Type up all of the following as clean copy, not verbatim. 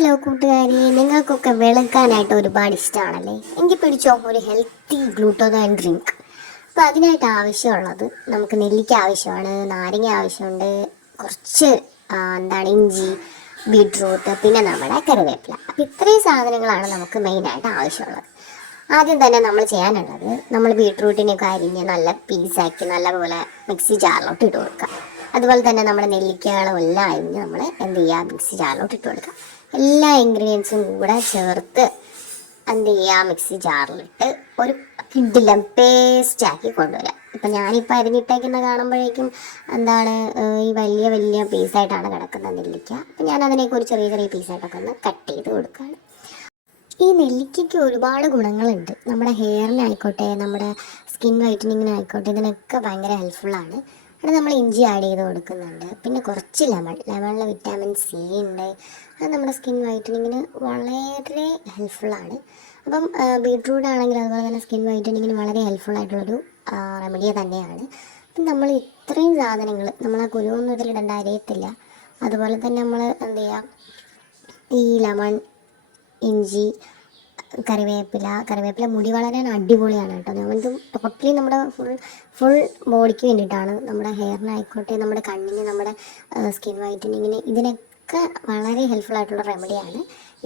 Hello കൂട്ടുകാരി, നിങ്ങൾക്കൊക്കെ വെളുക്കാനായിട്ട് ഒരുപാട് ഇഷ്ടമാണല്ലേ? എങ്കിൽ പിടിച്ചോ ഒരു ഹെൽത്തി ഗ്ലൂട്ടോതയോൺ ഡ്രിങ്ക്. അപ്പോൾ അതിനായിട്ട് ആവശ്യമുള്ളത് നമുക്ക് നെല്ലിക്ക ആവശ്യമാണ്, നാരങ്ങ ആവശ്യമുണ്ട്, കുറച്ച് ഇഞ്ചി, ബീട്രൂട്ട്, പിന്നെ നമ്മുടെ കറിവേപ്പില. അപ്പോൾ ഇത്രയും സാധനങ്ങളാണ് നമുക്ക് മെയിനായിട്ട് ആവശ്യമുള്ളത്. ആദ്യം തന്നെ നമ്മൾ ചെയ്യാനുള്ളത്, നമ്മൾ ബീട്രൂട്ടിനൊക്കെ അരിഞ്ഞ് നല്ല പീസാക്കി നല്ലപോലെ മിക്സി ജാറിലോട്ട് ഇട്ട് കൊടുക്കുക. അതുപോലെ തന്നെ നമ്മുടെ നെല്ലിക്കകളും എല്ലാം അരിഞ്ഞ് നമ്മൾ എന്ത് ചെയ്യുക, മിക്സി ജാറിലോട്ട് ഇട്ട് കൊടുക്കുക. എല്ലാ ഇൻഗ്രീഡിയൻസും കൂടെ ചേർത്ത് എന്ത് ചെയ്യുക, മിക്സി ജാറിലിട്ട് ഒരു കിഡിലം പേസ്റ്റാക്കി കൊണ്ടുവരാം. ഇപ്പം ഞാനിപ്പോൾ അരിഞ്ഞിട്ടേക്കുന്ന കാണുമ്പോഴേക്കും ഈ വലിയ വലിയ പീസായിട്ടാണ് കിടക്കുന്നത് നെല്ലിക്ക. അപ്പം ഞാൻ അതിനേക്ക് ഒരു ചെറിയ ചെറിയ പീസായിട്ടൊക്കെ ഒന്ന് കട്ട് ചെയ്ത് കൊടുക്കുകയാണ്. ഈ നെല്ലിക്കയ്ക്ക് ഒരുപാട് ഗുണങ്ങളുണ്ട്. നമ്മുടെ ഹെയറിനായിക്കോട്ടെ, നമ്മുടെ സ്കിൻ വൈറ്റനിങ്ങിനായിക്കോട്ടെ, ഇതിനൊക്കെ ഭയങ്കര ഹെൽപ്ഫുള്ളാണ്. അവിടെ നമ്മൾ ഇഞ്ചി ആഡ് ചെയ്ത് കൊടുക്കുന്നുണ്ട്. പിന്നെ കുറച്ച് ലെമണിൽ വിറ്റാമിൻ സി ഉണ്ട്. അത് നമ്മുടെ സ്കിൻ വൈറ്റനിങ്ങിന് വളരെ ഹെൽപ്ഫുള്ളാണ്. അപ്പം ബീട്രൂട്ട് ആണെങ്കിൽ അതുപോലെ തന്നെ സ്കിൻ വൈറ്റനിങ്ങിന് വളരെ ഹെൽപ്ഫുള്ളായിട്ടുള്ളൊരു റെമഡി തന്നെയാണ്. അപ്പം നമ്മൾ ഇത്രയും സാധനങ്ങൾ നമ്മൾ ആ കുരുവൊന്നും ഇതിലിടേണ്ട അറിയത്തില്ല. അതുപോലെ തന്നെ നമ്മൾ എന്ത് ചെയ്യുക, ഈ ലെമൺ, ഇഞ്ചി, കറിവേപ്പില മുടി വളരാൻ അടിപൊളിയാണ് കേട്ടോ. ഇത് ടോട്ടലി നമ്മുടെ ഫുൾ ബോഡിക്ക് വേണ്ടിയിട്ടാണ്. നമ്മുടെ ഹെയറിനായിക്കോട്ടെ, നമ്മുടെ കണ്ണിന്, നമ്മുടെ സ്കിൻ വൈറ്റനിങ്ങിന്, ഇതിനൊക്കെ വളരെ ഹെൽപ്ഫുൾ ആയിട്ടുള്ള റെമഡിയാണ്.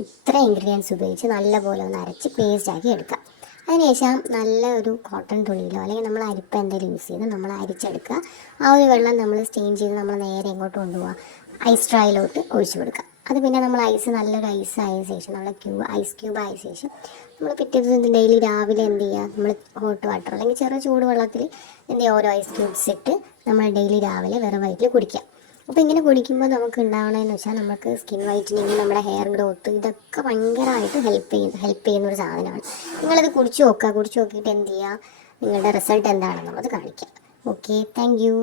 ഇത്ര ഇൻഗ്രീഡിയൻസ് ഉപയോഗിച്ച് നല്ലപോലെ ഒന്ന് അരച്ച് പേസ്റ്റാക്കി എടുക്കുക. അതിനുശേഷം നല്ല ഒരു കോട്ടൺ തുണിയിലോ അല്ലെങ്കിൽ നമ്മൾ അരിപ്പ എന്തെങ്കിലും യൂസ് ചെയ്ത് നമ്മൾ അരിച്ചെടുക്കുക. ആ ഒരു വെള്ളം നമ്മൾ സ്റ്റെയിൻ ചെയ്ത് നമ്മൾ നേരെ എങ്ങോട്ട് കൊണ്ടുപോകുക, ഐസ് ട്രൈയിലോട്ട് ഒഴിച്ചു കൊടുക്കുക. അത് പിന്നെ നമ്മൾ നല്ലൊരു ഐസ് ആയ ശേഷം, നമ്മൾ ഐസ് ക്യൂബ് ആയ ശേഷം നമ്മൾ പിറ്റേ ദിവസം ഡെയിലി രാവിലെ എന്ത് ചെയ്യുക, നമ്മൾ ഹോട്ട് വാട്ടർ അല്ലെങ്കിൽ ചെറിയ ചൂട് വെള്ളത്തിൽ എന്ത് ചെയ്യുക, ഓരോ ഐസ് ക്യൂബ്സ് ഇട്ട് നമ്മൾ ഡെയിലി രാവിലെ വെറും വയറ്റിൽ കുടിക്കുക. അപ്പോൾ ഇങ്ങനെ കുടിക്കുമ്പോൾ നമുക്ക് ഉണ്ടാവണമെന്ന് വെച്ചാൽ നമുക്ക് സ്കിൻ വൈറ്റനിങ്, നമ്മുടെ ഹെയർ ഗ്രോത്ത്, ഇതൊക്കെ ഭയങ്കരമായിട്ട് ഹെൽപ്പ് ചെയ്യുന്ന ഒരു സാധനമാണ്. നിങ്ങളത് കുടിച്ച് നോക്കിയിട്ട് എന്ത് ചെയ്യുക, നിങ്ങളുടെ റിസൾട്ട് എന്താണെന്നുള്ളത് കാണിക്കുക. Okay, thank you.